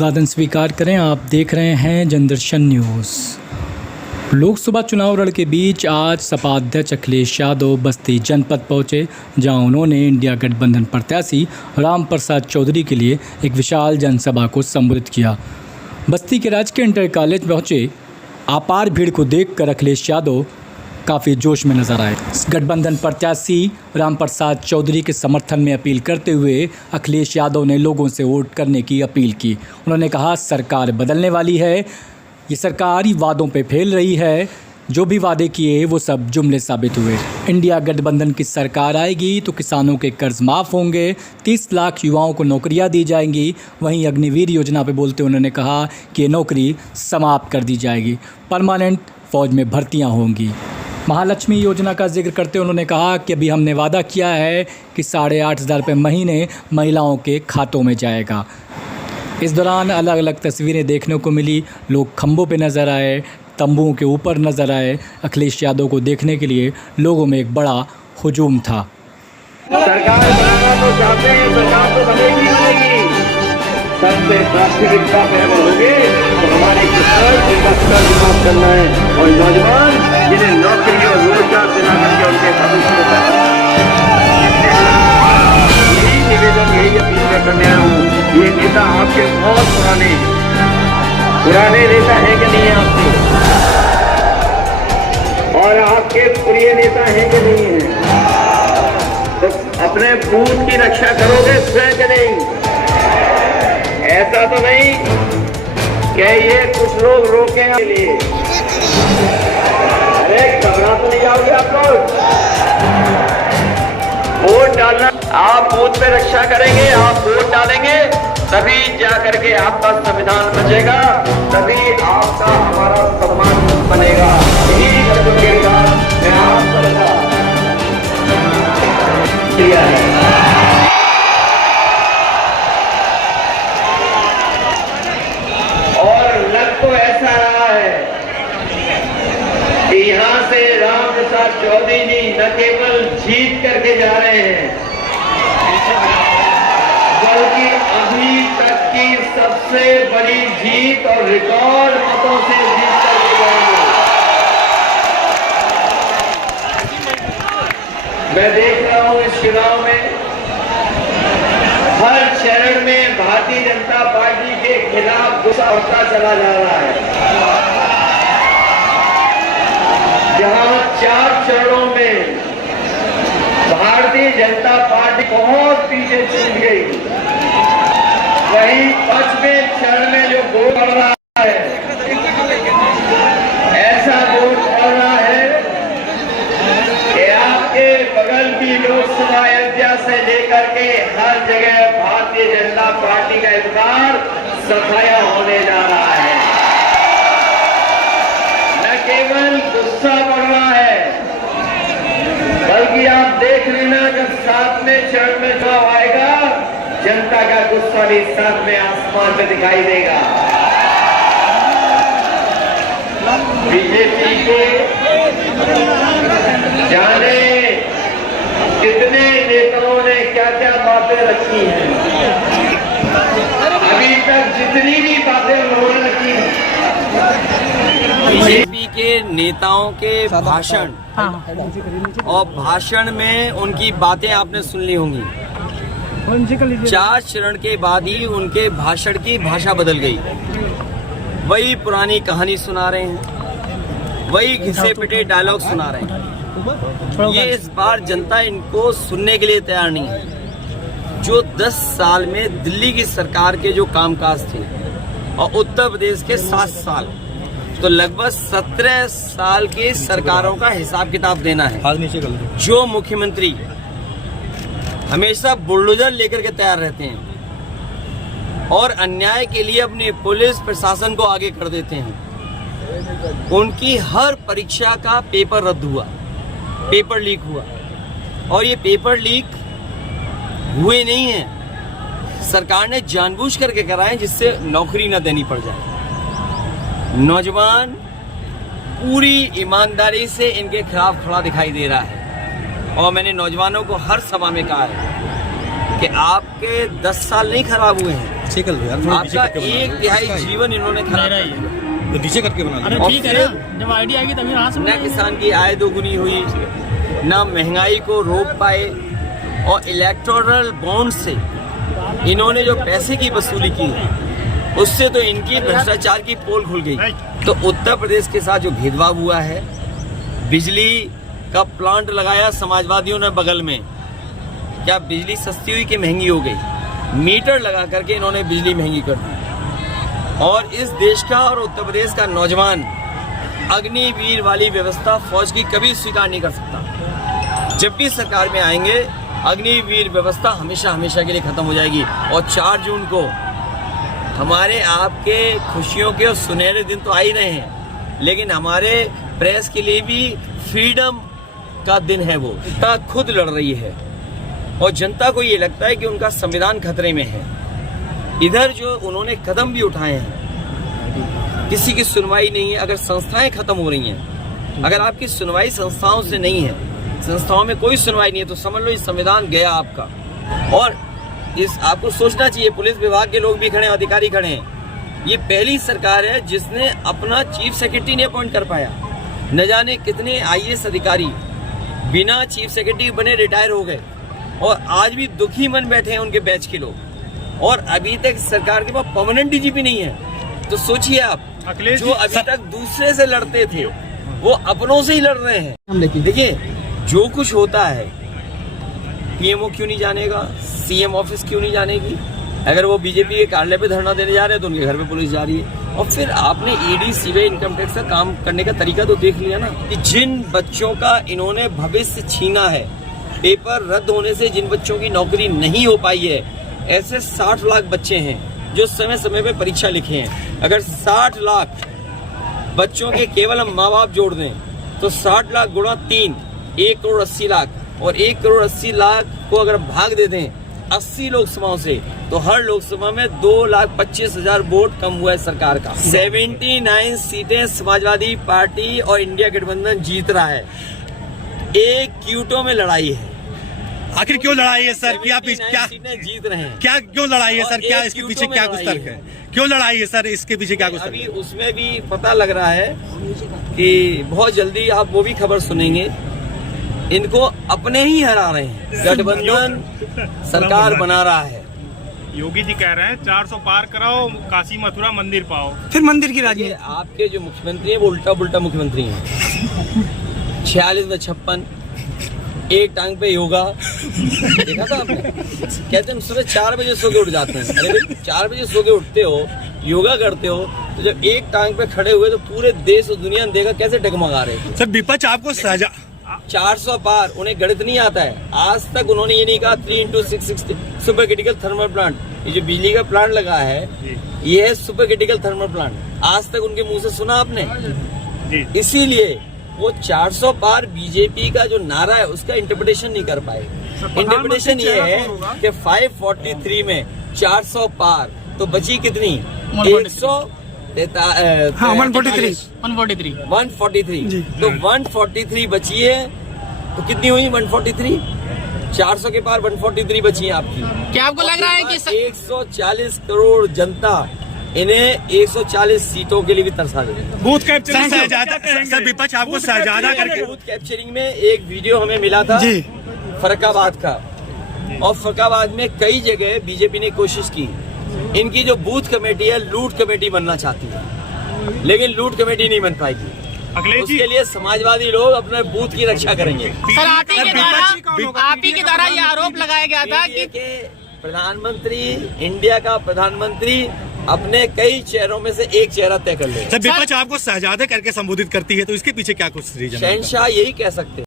अभिवादन स्वीकार करें। आप देख रहे हैं जनदर्शन न्यूज़। लोकसभा चुनाव रण के बीच आज सपा अध्यक्ष अखिलेश यादव बस्ती जनपद पहुंचे, जहां उन्होंने इंडिया गठबंधन प्रत्याशी राम प्रसाद चौधरी के लिए एक विशाल जनसभा को संबोधित किया। बस्ती के राजकीय इंटर कॉलेज पहुंचे अपार भीड़ को देखकर अखिलेश यादव काफ़ी जोश में नजर आए। गठबंधन प्रत्याशी राम प्रसाद चौधरी के समर्थन में अपील करते हुए अखिलेश यादव ने लोगों से वोट करने की अपील की। उन्होंने कहा, सरकार बदलने वाली है, ये सरकार ही वादों पे फैल रही है, जो भी वादे किए वो सब जुमले साबित हुए। इंडिया गठबंधन की सरकार आएगी तो किसानों के कर्ज माफ़ होंगे, 30 लाख युवाओं को नौकरियां दी जाएंगी। वहीं अग्निवीर योजना पे बोलते उन्होंने कहा कि ये नौकरी समाप्त कर दी जाएगी, परमानेंट फ़ौज में भर्तियां होंगी। महालक्ष्मी योजना का जिक्र करते उन्होंने कहा कि अभी हमने वादा किया है कि 8,500 रुपये महीने महिलाओं के खातों में जाएगा। इस दौरान अलग अलग तस्वीरें देखने को मिली। लोग खंभों पे नज़र आए, तंबुओं के ऊपर नज़र आए। अखिलेश यादव को देखने के लिए लोगों में एक बड़ा हुजूम था। सरकार बनाना तो चाहते हैं, सरकार तो बनेगी बनेगी, सबसे प्राथमिकता पे होगी तो हमारे किसान जिनका कर्ज माफ करना है और नौजवान जिन्हें नौकरी और रोजगार दिला करके उनके भविष्य को यही निवेदन, यही अपील मैं करने आया हूँ। ये नेता आपके बहुत पुराने नेता हैं कि नहीं आपके, और आपके प्रिय नेता हैं कि नहीं है, तो अपने बूथ की रक्षा करोगे स्वयं के नहीं। ऐसा तो नहीं कि ये कुछ लोग रोके के लिए। अरे घबरा तो नहीं जाओगे आप लोग। वोट डालना, आप बूथ पे रक्षा करेंगे, आप वोट डालेंगे, तभी जा करके आपका संविधान बचेगा, तभी आपका हमारा सम्मान बनेगा। यही मैं आप सबका किया है। तो ऐसा रहा है कि यहां से राम प्रसाद चौधरी जी न केवल जीत करके जा रहे हैं, बल्कि अभी तक की सबसे बड़ी जीत और रिकॉर्ड मतों से जीत करके जाएंगे। मैं देख रहा हूं इस चुनाव में हर चरण में भारतीय जनता पार्टी के खिलाफ गुस्सा बढ़ता चला जा रहा है। जहां 4 चरणों में भारतीय जनता पार्टी बहुत पीछे छूट गई, वहीं 5वें चरण में जो वोट पड़ रहा है, ऐसा वोट पड़ रहा है कि आपके बगल की लोकसभा अयोध्या से लेकर के हर जगह भारतीय जनता पार्टी का इकरार सफाया होने जा रहा है। न केवल गुस्सा बढ़ रहा है, बल्कि आप देख लेना जब 7वें चरण में चुनाव आएगा, जनता का गुस्सा भी 7वें आसमान में दिखाई देगा। बीजेपी के जाने कितने नेताओं ने क्या क्या बातें रखी हैं, अभी तक जितनी भी बातें उन्होंने रखी हैं, बीजेपी के नेताओं के भाषण और भाषण में उनकी बातें आपने सुन ली होंगी। 4 चरण के बाद ही उनके भाषण की भाषा बदल गई। वही पुरानी कहानी सुना रहे हैं, वही घिसे पिटे डायलॉग सुना रहे हैं। ये इस बार जनता इनको सुनने के लिए तैयार नहीं है। जो 10 साल में दिल्ली की सरकार के जो कामकाज थे और उत्तर प्रदेश के 7 साल, तो लगभग 17 साल की सरकारों का हिसाब किताब देना है। जो मुख्यमंत्री हमेशा बुलडोजर लेकर के तैयार रहते हैं और अन्याय के लिए अपनी पुलिस प्रशासन को आगे कर देते हैं, उनकी हर परीक्षा का पेपर रद्द हुआ, पेपर लीक हुआ। और ये पेपर लीक हुए नहीं हैं, सरकार ने जानबूझ करके कराए जिससे नौकरी न देनी पड़ जाए। नौजवान पूरी ईमानदारी से इनके खिलाफ खड़ा दिखाई दे रहा है और मैंने नौजवानों को हर सभा में कहा है कि आपके 10 साल नहीं खराब हुए हैं, पीछे कर लो यार, थोड़ा पीछे आपका करके बना एक लो। तिहाई जीवन इन्होंने खराब कर दिया। तो नीचे करके बना अरे लो। ठीक है ना, जब आइडिया आएगी तभी रास न किसान की आय दोगुनी हुई, न महंगाई को रोक पाए, और इलेक्टोरल बॉन्ड से इन्होंने जो पैसे की वसूली की उससे तो इनकी भ्रष्टाचार की पोल खुल गई। तो उत्तर प्रदेश के साथ जो भेदभाव हुआ है, बिजली का प्लांट लगाया समाजवादियों ने बगल में, क्या बिजली सस्ती हुई कि महंगी हो गई? मीटर लगा करके इन्होंने बिजली महंगी कर दी। और इस देश का और उत्तर प्रदेश का नौजवान अग्निवीर वाली व्यवस्था फौज की कभी स्वीकार नहीं कर सकता। जब भी सरकार में आएंगे अग्निवीर व्यवस्था हमेशा हमेशा के लिए खत्म हो जाएगी। और 4 जून को हमारे आपके खुशियों के और सुनहरे दिन तो आ ही रहे हैं, लेकिन हमारे प्रेस के लिए भी फ्रीडम का दिन है। वो जनता खुद लड़ रही है और जनता को ये लगता है कि उनका संविधान खतरे में है। इधर जो उन्होंने कदम भी उठाए हैं, किसी की सुनवाई नहीं है। अगर संस्थाएं खत्म हो रही हैं, अगर आपकी सुनवाई संस्थाओं से नहीं है, संस्थाओं में कोई सुनवाई नहीं है, तो समझ लो ये संविधान गया आपका। और इस आपको सोचना चाहिए, पुलिस विभाग के लोग भी खड़े हैं, अधिकारी खड़े हैं। ये पहली सरकार है जिसने अपना चीफ सेक्रेटरी नहीं अपॉइंट कर पाया। न जाने कितने आईएएस अधिकारी बिना चीफ सेक्रेटरी बने रिटायर हो गए और आज भी दुखी मन बैठे हैं उनके बैच के लोग। और अभी तक सरकार के पास परमानेंट डीजीपी नहीं है। तो सोचिए आप, जो अभी तक दूसरे से लड़ते थे वो अपनों से ही लड़ रहे हैं। देखिए, जो कुछ होता है पीएमओ क्यों नहीं जानेगा, सीएम ऑफिस क्यों नहीं जानेगी? अगर वो बीजेपी के कार्यालय पे धरना देने जा रहे हैं तो उनके घर पे पुलिस जा रही है। और फिर आपने ईडी, सीबीआई, इनकम टैक्स का काम करने का तरीका तो देख लिया ना, कि जिन बच्चों का इन्होंने भविष्य छीना है, पेपर रद्द होने से जिन बच्चों की नौकरी नहीं हो पाई है, ऐसे 60 लाख बच्चे हैं जो समय समय पे परीक्षा लिखे हैं। अगर 60 लाख बच्चों के केवल हम माँ बाप जोड़ दें तो 60 लाख गुणा 3, 1 करोड़ 80 लाख, और 1 करोड़ 80 लाख को अगर भाग दे दें 80 लोकसभाओं से, तो हर लोकसभा में 2,25,000 वोट कम हुआ है सरकार का। 79 सीटें समाजवादी पार्टी और इंडिया गठबंधन जीत रहा है। एक क्यूटो में लड़ाई है। आखिर क्यों लड़ाई है सर? क्या सीटें जीत रहे हैं? क्या क्यों लड़ाई है सर? क्या इसके पीछे क्या कुछ तर्क है? क्यों लड़ाई है सर? इसके पीछे क्या कुछ तर्क अभी है? उसमें भी पता लग रहा है कि बहुत जल्दी आप वो भी खबर सुनेंगे, इनको अपने ही हरा रहे हैं, गठबंधन सरकार बना रहा है। योगी जी कह रहे हैं 400 पार कराओ, काशी मथुरा मंदिर पाओ। फिर मंदिर की राजी ये आपके जो मुख्यमंत्री हैं वो उल्टा पुल्टा मुख्यमंत्री हैं। 46 में 56, एक टांग पे योगा, देखा था आपने? कहते हैं सुबह 4 बजे सो के उठ जाते हैं। अरे भाई, 4 बजे सो के उठते हो, योगा करते हो, तो जब एक टांग पे खड़े हुए तो पूरे देश और दुनिया ने देखा कैसे डगमगा रहे थे। सर विपक्ष आपको सजा 400 पार, उन्हें गणित नहीं आता है। आज तक उन्होंने ये नहीं कहा 3x660 super critical thermal plant. ये जो बिजली का प्लांट लगा है ये है सुपर क्रिटिकल थर्मल प्लांट। आज तक उनके मुंह से सुना आपने? इसीलिए वो 400 पार बीजेपी का जो नारा है उसका इंटरप्रिटेशन नहीं कर पाए। इंटरप्रिटेशन ये है कि 543 में 400 पार, तो बची कितनी? 143। तो 143 बची है, तो कितनी हुई 143? 400 के पार 143 बची है आपकी। क्या आपको लग रहा है कि 140 करोड़ जनता इन्हें 140 सीटों के लिए भी तरसा देगी। बूथ कैप्चरिंग सर विपक्ष आपको सजादा करके बूथ कैप्चरिंग में एक वीडियो हमें मिला था फरक्काबाद का, और फरक्काबाद में कई जगह बीजेपी ने कोशिश की। इनकी जो बूथ कमेटी है लूट कमेटी बनना चाहती है, लेकिन लूट कमेटी नहीं बन पाएगी। उसके लिए समाजवादी लोग अपने बूथ की रक्षा करेंगे। सर आप ही के द्वारा ये आरोप लगाया गया था कि प्रधानमंत्री, इंडिया का प्रधानमंत्री अपने कई चेहरों में से एक चेहरा तय कर ले। सर विपक्ष आपको शहजादे करके संबोधित करती है, तो इसके पीछे क्या कुछ रीजन है? शहंशाह यही कह सकते हैं।